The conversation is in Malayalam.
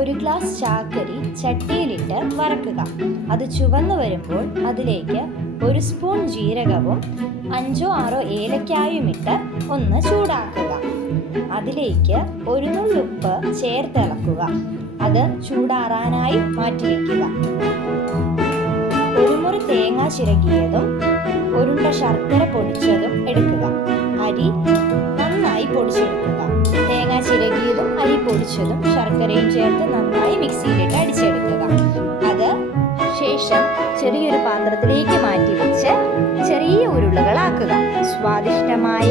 ഒരു ഗ്ലാസ് ചാക്കരി ചട്ടിയിലിട്ട് വറക്കുക. അത് ചുവന്നു വരുമ്പോൾ അതിലേക്ക് ഒരു സ്പൂൺ ജീരകവും അഞ്ചോ ആറോ ഏലക്കായും ഇട്ട് ഒന്ന് ചൂടാക്കുക. അതിലേക്ക് ഒരു നുള്ളുപ്പ് ചേർത്തിളക്കുക അത് ചൂടാറാനായി മാറ്റിവെക്കുക ഒരു മുറി തേങ്ങ ചിരകിയതും ഒരുണ്ട ശർക്കര പൊടിച്ചതും എടുക്കുക. അരി നന്നായി പൊടിച്ചെടുക്കുക. തേങ്ങ ചിരകിയതും പൊടിച്ചതും ശർക്കരയും ചേർത്ത് നന്നായി മിക്സിയിലിട്ട് അടിച്ചെടുക്കുക. അത് ശേഷം ചെറിയൊരു പാത്രത്തിലേക്ക് മാറ്റി വെച്ച് ചെറിയ ഉരുളകളാക്കുക. സ്വാദിഷ്ടമായ